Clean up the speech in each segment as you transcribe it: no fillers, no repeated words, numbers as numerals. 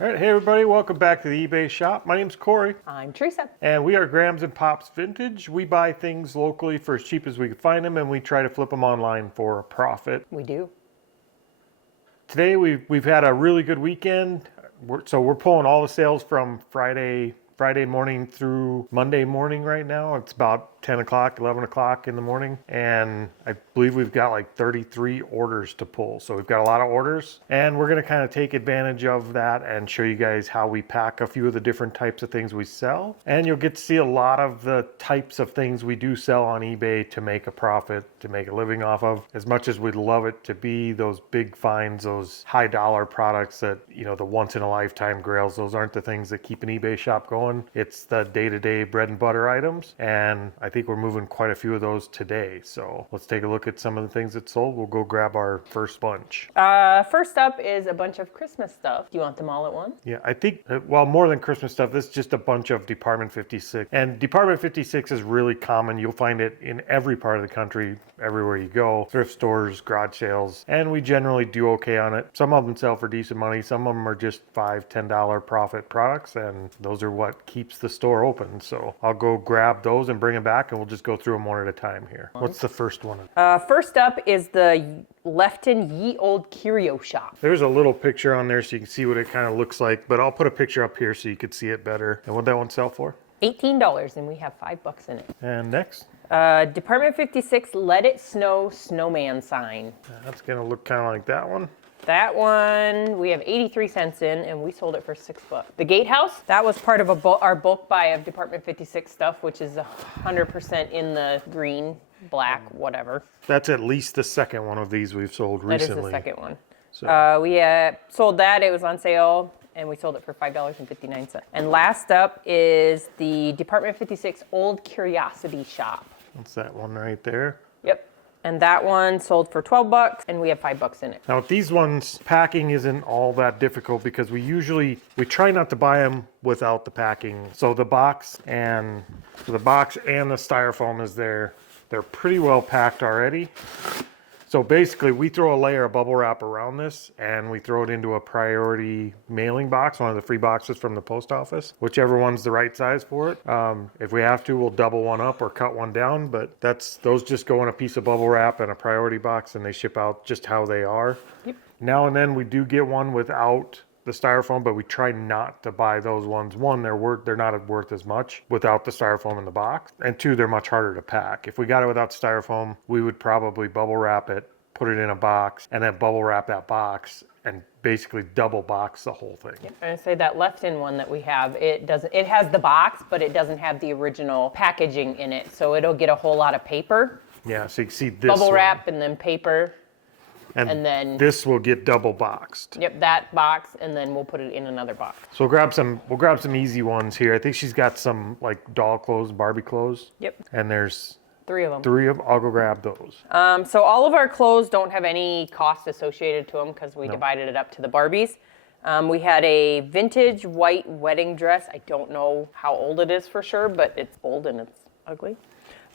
All right, hey everybody, welcome back to the eBay shop. My name's Corey. I'm Teresa. And we are Grams and Pops Vintage. We buy things locally for as cheap as we can find them, and we try to flip them online for a profit. We do. Today we've had a really good weekend. So we're pulling all the sales from Friday morning through Monday morning right now. It's about 10 o'clock, 11 o'clock in the morning. And I believe we've got like 33 orders to pull. So we've got a lot of orders. And we're going to kind of take advantage of that and show you guys how we pack a few of the different types of things we sell. And you'll get to see a lot of the types of things we do sell on eBay to make a profit, to make a living off of. As much as we'd love it to be those big finds, those high dollar products that, you know, the once in a lifetime grails, those aren't the things that keep an eBay shop going. It's the day-to-day bread and butter items. And I think we're moving quite a few of those today. So let's take a look at some of the things that sold. We'll go grab our first bunch. First up is a bunch of Christmas stuff. Do you want them all at once? Yeah, I think, well, more than Christmas stuff, this is just a bunch of Department 56. And Department 56 is really common. You'll find it in every part of the country, everywhere you go. Thrift stores, garage sales, and we generally do okay on it. Some of them sell for decent money. Some of them are just $5, $10 profit products, and those are what keeps the store open. So I'll go grab those and bring them back, and we'll just go through them one at a time here. What's the first one? First up is the Lefton Ye Old Curio Shop. There's a little picture on there so you can see what it kind of looks like, but I'll put a picture up here so you can see it better. And what'd that one sell for? $18, and we have $5 in it. And next? Department 56 Let It Snow Snowman sign. That's gonna look kind of like that one. That one, we have 83 cents in, and we sold it for $6. The Gatehouse, that was part of our bulk buy of Department 56 stuff, which is 100% in the green, black, whatever. That's at least the second one of these we've sold recently. That is the second one. So. We sold that. It was on sale, and we sold it for $5.59. And last up is the Department 56 Old Curiosity Shop. That's that one right there. Yep. And that one sold for $12, and we have $5 in it. Now with these ones, packing isn't all that difficult because we try not to buy them without the packing. So the box and the styrofoam is there. They're pretty well packed already. So basically we throw a layer of bubble wrap around this and we throw it into a priority mailing box, one of the free boxes from the post office, whichever one's the right size for it. If we have to, we'll double one up or cut one down, but those just go in a piece of bubble wrap and a priority box and they ship out just how they are. Yep. Now and then we do get one without the styrofoam, but we try not to buy those ones. One, they're not worth as much without the styrofoam in the box, and two, they're much harder to pack. If we got it without styrofoam, we would probably bubble wrap it, put it in a box, and then bubble wrap that box and basically double box the whole thing. Yeah, and I say that left-in one that we have, it has the box, but it doesn't have the original packaging in it, so it'll get a whole lot of paper. Yeah, so you can see this bubble one. wrap and then paper. And then this will get double boxed. Yep, that box, and then we'll put it in another box. So we'll grab some easy ones here. I think she's got some like doll clothes, Barbie clothes. Yep. And there's 3 of them. 3 of them. I'll go grab those. So all of our clothes don't have any cost associated to them because we divided it up to the Barbies. We had a vintage white wedding dress. I don't know how old it is for sure, but it's old and it's ugly.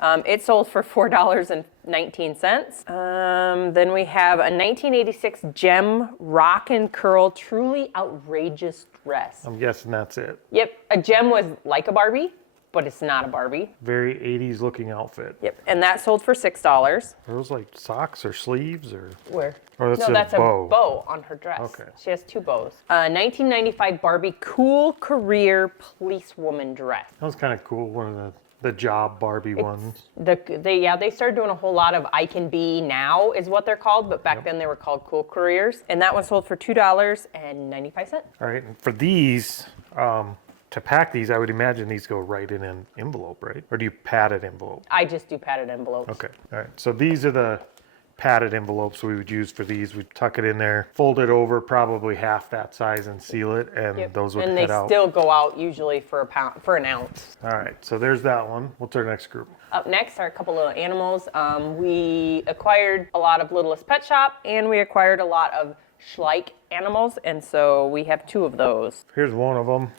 It sold for $4.19. Then we have a 1986 gem rock and curl truly outrageous dress. I'm guessing that's it. Yep, a gem was like a Barbie, but it's not a Barbie. Very 80s looking outfit. Yep, and that sold for $6. Are those like socks or sleeves or? Where? Or No, that's a bow on her dress. Okay. She has 2 bows. 1995 Barbie Cool Career Policewoman dress. That was kind of cool. One of the job Barbie ones. They started doing a whole lot of I Can Be Now is what they're called, but back then they were called Cool Careers. And that one sold for $2.95. All right, and for these, to pack these, I would imagine these go right in an envelope, right? Or do you padded envelope? I just do padded envelopes. Okay, all right. So these are the padded envelopes we would use for these. We'd tuck it in there, fold it over probably half that size and seal it, and those would head out. And they still go out usually for an ounce. All right, so there's that one. What's our next group? Up next are a couple of animals. We acquired a lot of Littlest Pet Shop, and we acquired a lot of Schleich animals, and so we have 2 of those. Here's one of them.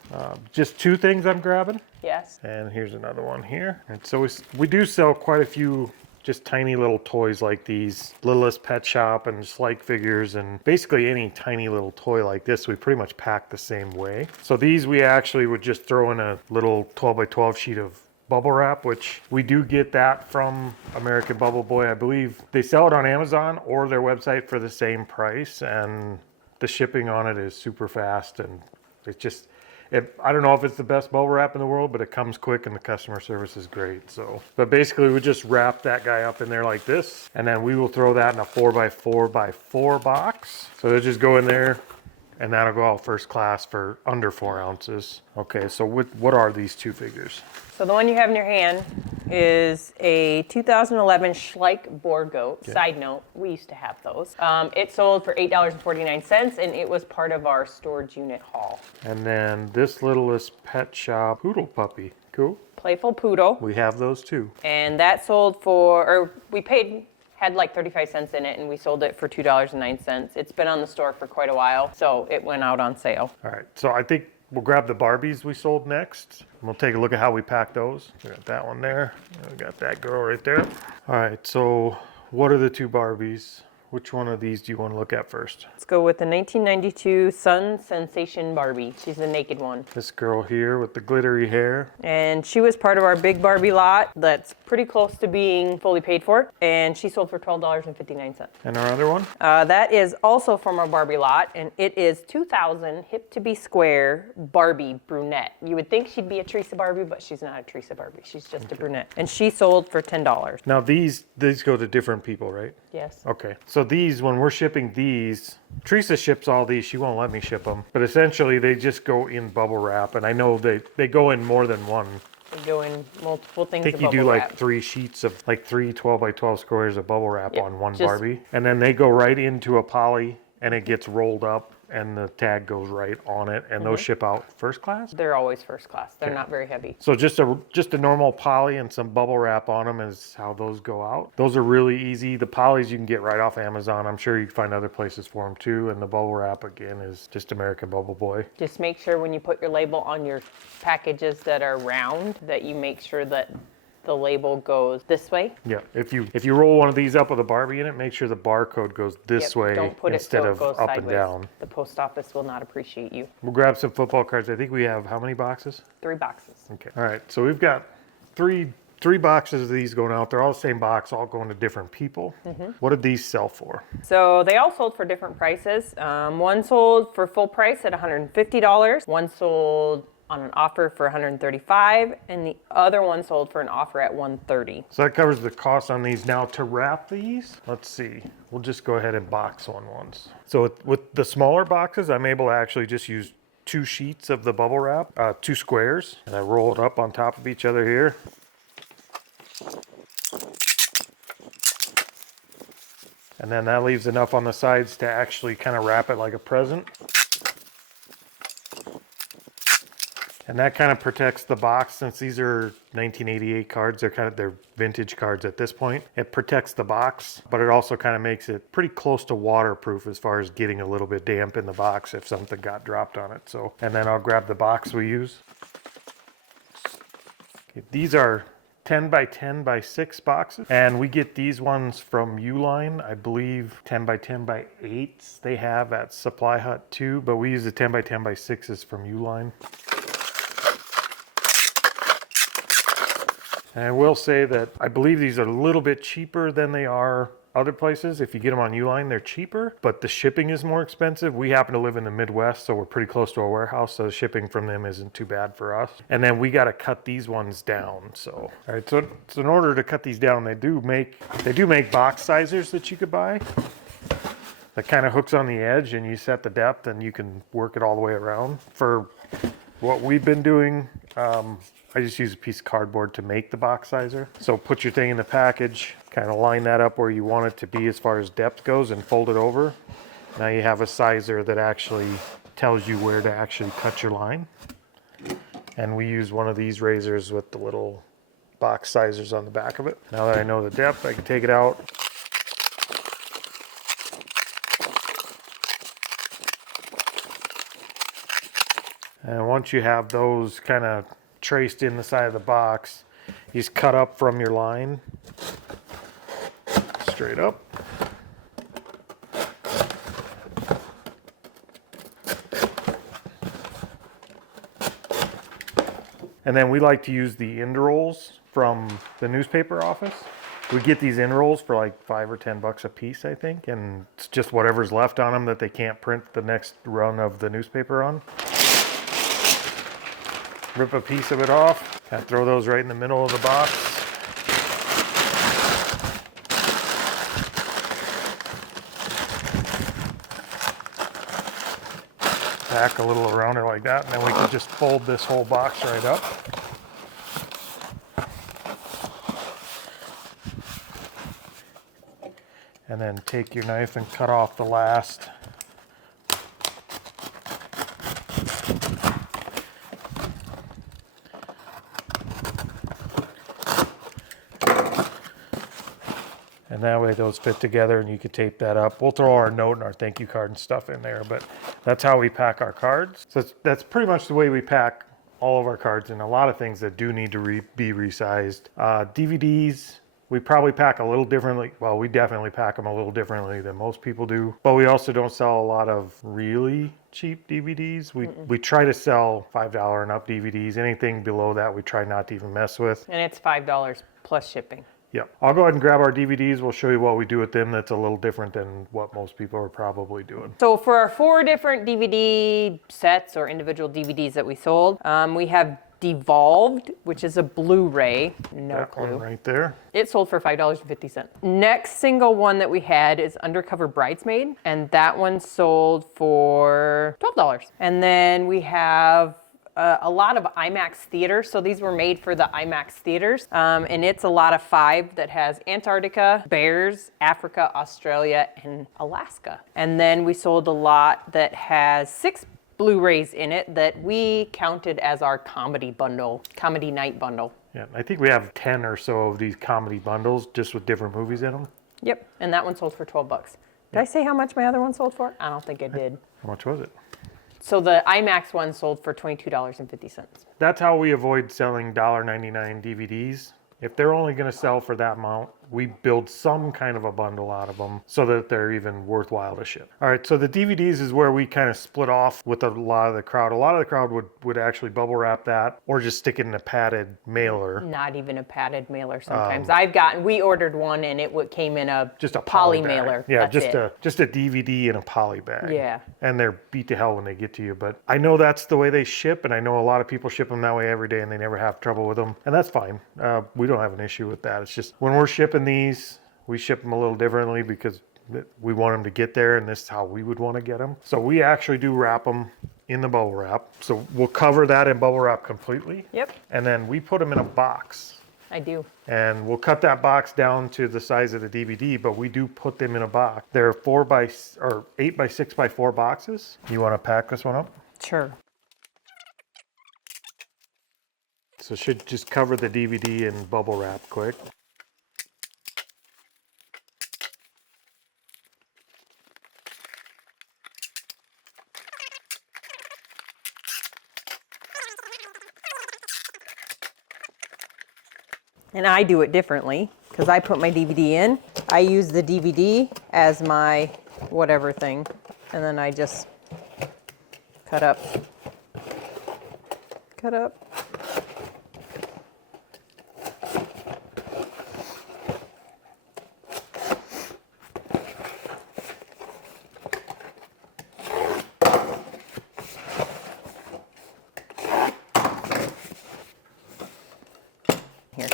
Just 2 things I'm grabbing. Yes. And here's another one here. And so we do sell quite a few just tiny little toys like these, Littlest Pet Shop and just like figures, and basically any tiny little toy like this, we pretty much pack the same way. So these we actually would just throw in a little 12 by 12 sheet of bubble wrap, which we do get that from American Bubble Boy. I believe they sell it on Amazon or their website for the same price, and the shipping on it is super fast, and it's just, I don't know if it's the best bubble wrap in the world, but it comes quick and the customer service is great. So, but basically we just wrap that guy up in there like this, and then we will throw that in a 4x4x4 box. So it'll just go in there, and that'll go out first class for under 4 ounces. Okay, so what are these two figures? So the one you have in your hand is a 2011 Schleich Boar Goat. Okay. Side note, we used to have those. It sold for $8.49, and it was part of our storage unit haul. And then this Littlest Pet Shop Poodle Puppy. Cool. Playful Poodle. We have those too. And that sold for, or we paid, had like 35 cents in it, and we sold it for $2.09. It's been on the store for quite a while, so it went out on sale. All right, so I think we'll grab the Barbies we sold next. And we'll take a look at how we pack those. We got that one there. We got that girl right there. All right, so what are the two Barbies? Which one of these do you want to look at first? Let's go with the 1992 Sun Sensation Barbie. She's the naked one. This girl here with the glittery hair. And she was part of our big Barbie lot that's pretty close to being fully paid for. And she sold for $12.59. And our other one? That is also from our Barbie lot, and it is 2000 Hip to Be Square Barbie Brunette. You would think she'd be a Teresa Barbie, but she's not a Teresa Barbie. She's just a brunette. And she sold for $10. Now these go to different people, right? Yes. Okay, so these, when we're shipping these, Teresa ships all these. She won't let me ship them. But essentially, they just go in bubble wrap, and I know they go in more than one. They go in multiple things. I think you do like 3 sheets of, like 3 12 by 12 squares of bubble wrap on one Barbie. And then they go right into a poly, and it gets rolled up, and the tag goes right on it, and those ship out first class? They're always first class. They're not very heavy. So just a normal poly and some bubble wrap on them is how those go out. Those are really easy. The polys you can get right off Amazon. I'm sure you can find other places for them too. And the bubble wrap, again, is just American Bubble Boy. Just make sure when you put your label on your packages that are round that you make sure that the label goes this way. Yeah, if you roll one of these up with a Barbie in it, make sure the barcode goes this way Don't put instead it so of it goes up sideways. and down. The post office will not appreciate you. We'll grab some football cards. I think we have how many boxes? 3 boxes. Okay. All right. So we've got three boxes of these going out. They're all the same box, all going to different people. What did these sell for? So they all sold for different prices. One sold for full price at $150. One sold on an offer for $135, and the other one sold for an offer at $130. So that covers the cost on these. Now to wrap these, let's see. We'll just go ahead and box one once. So with the smaller boxes, I'm able to actually just use 2 sheets of the bubble wrap, 2 squares, and I roll it up on top of each other here. And then that leaves enough on the sides to actually kind of wrap it like a present. And that kind of protects the box, since these are 1988 cards. They're vintage cards at this point. It protects the box, but it also kind of makes it pretty close to waterproof as far as getting a little bit damp in the box if something got dropped on it. So, and then I'll grab the box we use. Okay, these are 10 by 10 by 6 boxes, and we get these ones from Uline. I believe 10 by 10 by 8s they have at Supply Hut too, but we use the 10 by 10 by 6s from Uline. And I will say that I believe these are a little bit cheaper than they are other places. If you get them on Uline, they're cheaper, but the shipping is more expensive. We happen to live in the Midwest, so we're pretty close to a warehouse, so the shipping from them isn't too bad for us. And then we got to cut these ones down. So, all right, so in order to cut these down, they do make box sizers that you could buy. That kind of hooks on the edge, and you set the depth, and you can work it all the way around. For what we've been doing, I just use a piece of cardboard to make the box sizer. So put your thing in the package, kind of line that up where you want it to be as far as depth goes, and fold it over. Now you have a sizer that actually tells you where to actually cut your line. And we use one of these razors with the little box sizers on the back of it. Now that I know the depth, I can take it out. And once you have those kind of traced in the side of the box, you just cut up from your line straight up. And then we like to use the end rolls from the newspaper office. We get these end rolls for like $5 or $10 a piece, I think, and it's just whatever's left on them that they can't print the next run of the newspaper on. Rip a piece of it off, and throw those right in the middle of the box. Pack a little around it like that, and then we can just fold this whole box right up. And then take your knife and cut off the last. And that way those fit together and you can tape that up. We'll throw our note and our thank you card and stuff in there, but that's how we pack our cards. So that's pretty much the way we pack all of our cards, and a lot of things that do need to be resized. DVDs, we probably pack a little differently. Well, we definitely pack them a little differently than most people do, but we also don't sell a lot of really cheap DVDs. We try to sell $5 and up DVDs. Anything below that we try not to even mess with. And it's $5 plus shipping. Yep. I'll go ahead and grab our DVDs. We'll show you what we do with them that's a little different than what most people are probably doing. So for our 4 different DVD sets or individual DVDs that we sold, we have Devolved, which is a Blu-ray. No that clue. one right there. It sold for $5.50. Next single one that we had is Undercover Bridesmaid, and that one sold for $12. And then we have a lot of IMAX theaters. So these were made for the IMAX theaters. And it's a lot of 5 that has Antarctica, bears, Africa, Australia, and Alaska. And then we sold a lot that has 6 Blu-rays in it that we counted as our comedy bundle, comedy night bundle. Yeah, I think we have 10 or so of these comedy bundles just with different movies in them. Yep, and that one sold for $12. Did I say how much my other one sold for? I don't think I did. How much was it? So the IMAX one sold for $22.50. That's how we avoid selling $1.99 DVDs. If they're only going to sell for that amount, we build some kind of a bundle out of them so that they're even worthwhile to ship. All right, so the DVDs is where we kind of split off with a lot of the crowd. A lot of the crowd would actually bubble wrap that or just stick it in a padded mailer. Not even a padded mailer sometimes. We ordered one and it came in just a poly bag. mailer. Yeah, That's just a DVD in a poly bag. Yeah. And they're beat to hell when they get to you. But I know that's the way they ship, and I know a lot of people ship them that way every day and they never have trouble with them. And that's fine. We don't have an issue with that. It's just when we're shipping these, we ship them a little differently because we want them to get there, and this is how we would want to get them. So we actually do wrap them in the bubble wrap. So we'll cover that in bubble wrap completely. Yep. And then we put them in a box. I do. And we'll cut that box down to the size of the DVD, but we do put them in a box. They're 8 by 6 by 4 boxes. You want to pack this one up? Sure. So should just cover the DVD in bubble wrap quick. And I do it differently because I put my DVD in. I use the DVD as my whatever thing, and then I just cut up. Here.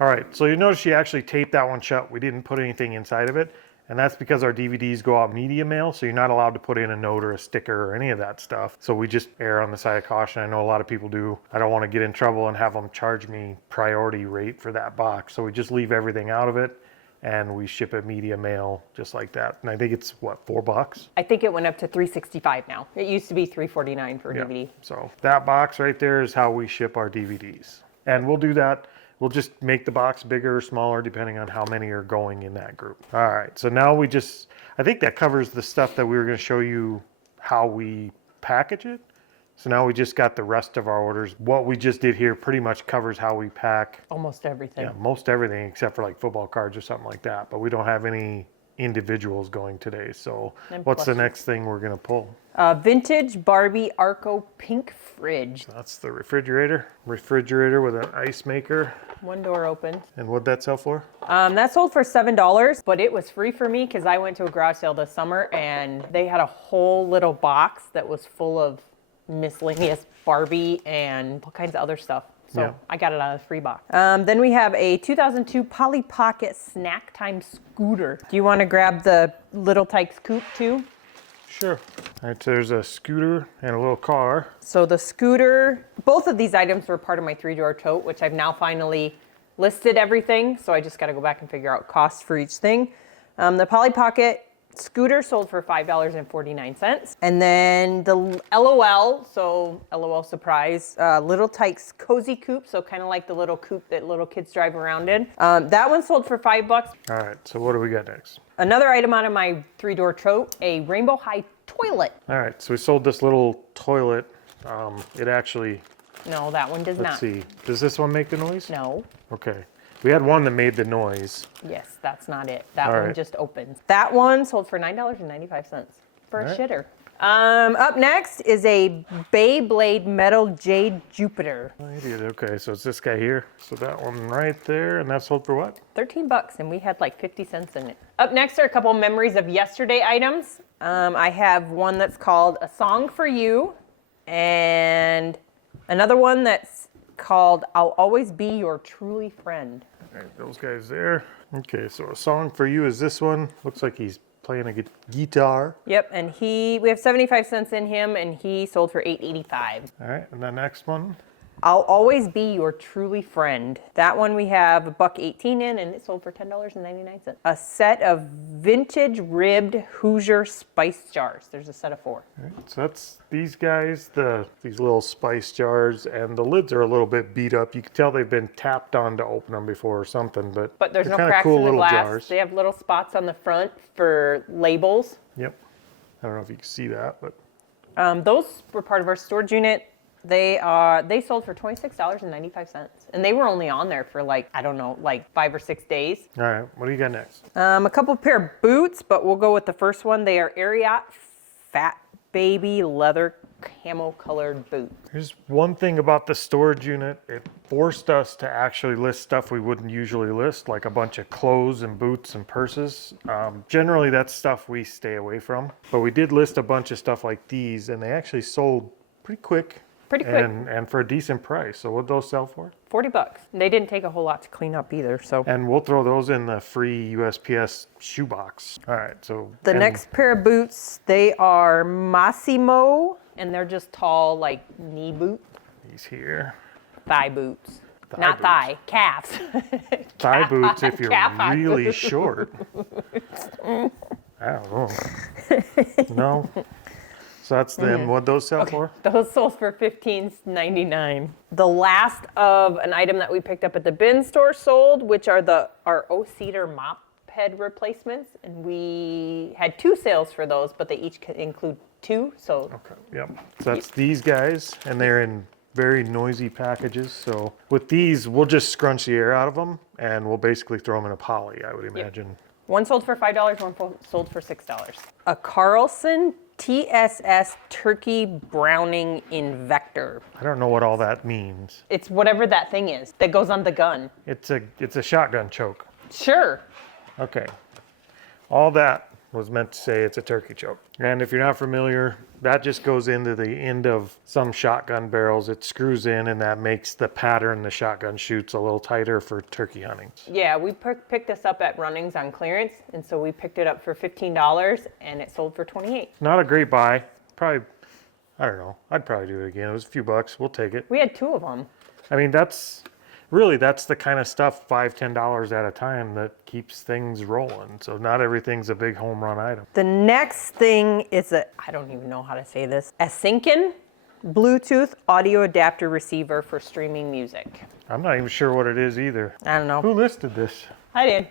All right, so you notice she actually taped that one shut. We didn't put anything inside of it, and that's because our DVDs go out media mail, so you're not allowed to put in a note or a sticker or any of that stuff. So we just err on the side of caution. I know a lot of people do. I don't want to get in trouble and have them charge me priority rate for that box. So we just leave everything out of it, and we ship it media mail just like that. And I think it's, what, $4? I think it went up to $3.65 now. It used to be $3.49 for a Yeah. DVD. So that box right there is how we ship our DVDs. And we'll do that. We'll just make the box bigger or smaller depending on how many are going in that group. All right, so now I think that covers the stuff that we were going to show you how we package it. So now we just got the rest of our orders. What we just did here pretty much covers how we pack. Almost everything. Yeah, most everything except for like football cards or something like that. But we don't have any individuals going today. So And what's the plushies. next thing we're gonna pull? Vintage Barbie Arco pink fridge. That's the refrigerator. Refrigerator with an ice maker. One door open. And what'd that sell for? That sold for $7, but it was free for me because I went to a garage sale this summer and they had a whole little box that was full of miscellaneous Barbie and all kinds of other stuff. So Yeah. I got it out of the free box. Then we have a 2002 Polly Pocket Snack Time Scooter. Do you want to grab the Little Tykes Coupe too? Sure. All right, so there's a scooter and a little car. So the scooter, both of these items were part of my 3-drawer tote, which I've now finally listed everything. So I just got to go back and figure out costs for each thing. The Polly Pocket scooter sold for $5.49. And then the LOL, so LOL surprise, Little Tykes Cozy Coupe, so kind of like the little coupe that little kids drive around in. That one sold for $5. All right, so what do we got next? Another item out of my 3-drawer tote, a Rainbow High toilet. All right, so we sold this little toilet. It actually, No, that one does let's not. see, does this one make the noise? No. Okay. We had one that made the noise. Yes, that's not it. That All one right. just opens. That one sold for $9.95 for a All right. shitter. Up next is a Beyblade Metal Jade Jupiter. Idiot. Okay, so it's this guy here. So that one right there, and that sold for what? $13, and we had like 50 cents in it. Up next are a couple memories of yesterday items. I have one that's called A Song for You, and another one that's called I'll Always Be Your Truly Friend. All right, those guys there. Okay, so a song for you is this one. Looks like he's playing a guitar. Yep, and we have 75 cents in him, and he sold for $8.85. All right, and the next one. I'll Always Be Your Truly Friend. That one we have $1.18 in, and it sold for $10.99. A set of vintage ribbed Hoosier spice jars. There's a set of 4. All right, so that's these guys, these little spice jars, and the lids are a little bit beat up. You can tell they've been tapped on to open them before or something, but But there's they're no kinda cracks cool in the little glass. jars. They have little spots on the front for labels. Yep. I don't know if you can see that, but Those were part of our storage unit. They sold for $26.95, and they were only on there for like, I don't know, like 5 or 6 days. all right, what do you got next? A couple pair of boots, but we'll go with the first one. They are Ariat Fat Baby leather camo colored boots. Here's one thing about the storage unit. It forced us to actually list stuff we wouldn't usually list, like a bunch of clothes and boots and purses. Generally, that's stuff we stay away from. But we did list a bunch of stuff like these, and they actually sold pretty quick. Pretty quick. And for a decent price. So what'd those sell for? $40. They didn't take a whole lot to clean up either, so. And we'll throw those in the free USPS shoebox. All right, so. The and next pair of boots, they are Massimo, and they're just tall, like knee boots, These here. thigh boots. Thigh Not boots. thigh, calves. Thigh boots if you're Calf high really boots. short. I don't know. No? So that's them. What'd those sell for? Those sold for $15.99. The last of an item that we picked up at the bin store sold, which are our O-Cedar mop head replacements. And we had 2 sales for those, but they each include 2. So Okay, yep. So that's these guys, and they're in very noisy packages. So with these, we'll just scrunch the air out of them, and we'll basically throw them in a poly, I would imagine. one sold for $5, one sold for $6. A Carlson TSS Turkey Browning Invector. I don't know what all that means. It's whatever that thing is that goes on the gun. It's a shotgun choke. Sure. Okay. All that was meant to say it's a turkey choke. And if you're not familiar, that just goes into the end of some shotgun barrels. It screws in, and that makes the pattern the shotgun shoots a little tighter for turkey hunting. Yeah, we picked this up at Runnings on clearance, and so we picked it up for $15, and it sold for $28. Not a great buy. Probably, I don't know. I'd probably do it again. It was a few bucks. We'll take it. We had 2 of them. I mean, that's the kind of stuff, $5, $10 at a time, that keeps things rolling. So not everything's a big home run item. The next thing is I don't even know how to say this, a Syncin Bluetooth audio adapter receiver for streaming music. I'm not even sure what it is either. I don't know. Who listed this? I did.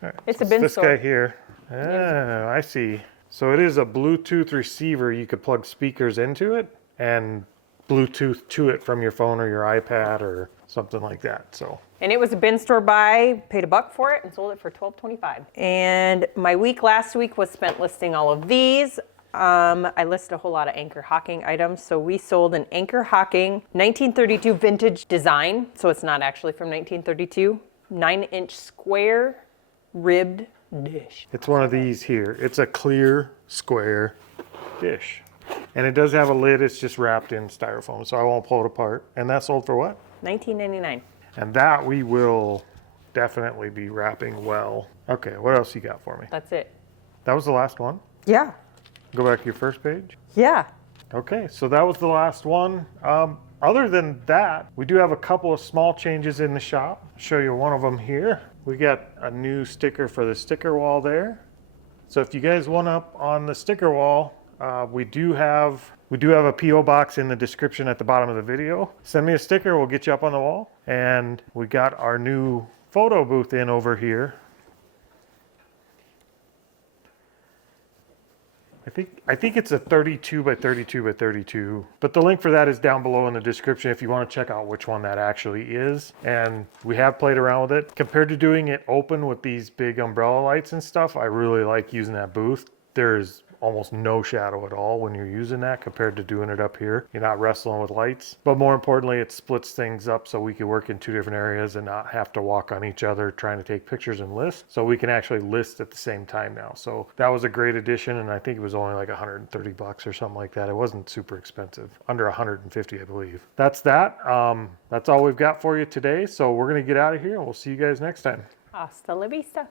All right, It's so a bin this store. guy here. Oh, I see. So it is a Bluetooth receiver. You could plug speakers into it, and Bluetooth to it from your phone or your iPad or something like that. So. And it was a bin store buy, paid $1 for it and sold it for $12.25. And my week last week was spent listing all of these. I listed a whole lot of Anchor Hocking items. So we sold an Anchor Hocking 1932 vintage design. So it's not actually from 1932. 9-inch square ribbed dish. It's one of these here. It's a clear square dish. And it does have a lid. It's just wrapped in styrofoam, so I won't pull it apart. And that sold for what? $19.99. And that we will definitely be wrapping well. Okay, what else you got for me? That's it. That was the last one? Yeah. Go back to your first page. Yeah. Okay, so that was the last one. Other than that, we do have a couple of small changes in the shop. I'll show you one of them here. We got a new sticker for the sticker wall there. So if you guys want up on the sticker wall, we do have a P.O. box in the description at the bottom of the video. Send me a sticker, we'll get you up on the wall. And we got our new photo booth in over here. I think it's a 32 by 32 by 32, but the link for that is down below in the description if you want to check out which one that actually is. And we have played around with it. Compared to doing it open with these big umbrella lights and stuff, I really like using that booth. There's almost no shadow at all when you're using that compared to doing it up here. You're not wrestling with lights, but more importantly, it splits things up so we can work in two different areas and not have to walk on each other trying to take pictures and list. So we can actually list at the same time now. So that was a great addition, and I think it was only like $130 or something like that. It wasn't super expensive, under 150, I believe. That's that. That's all we've got for you today. So we're gonna get out of here, and we'll see you guys next time. Hasta la vista.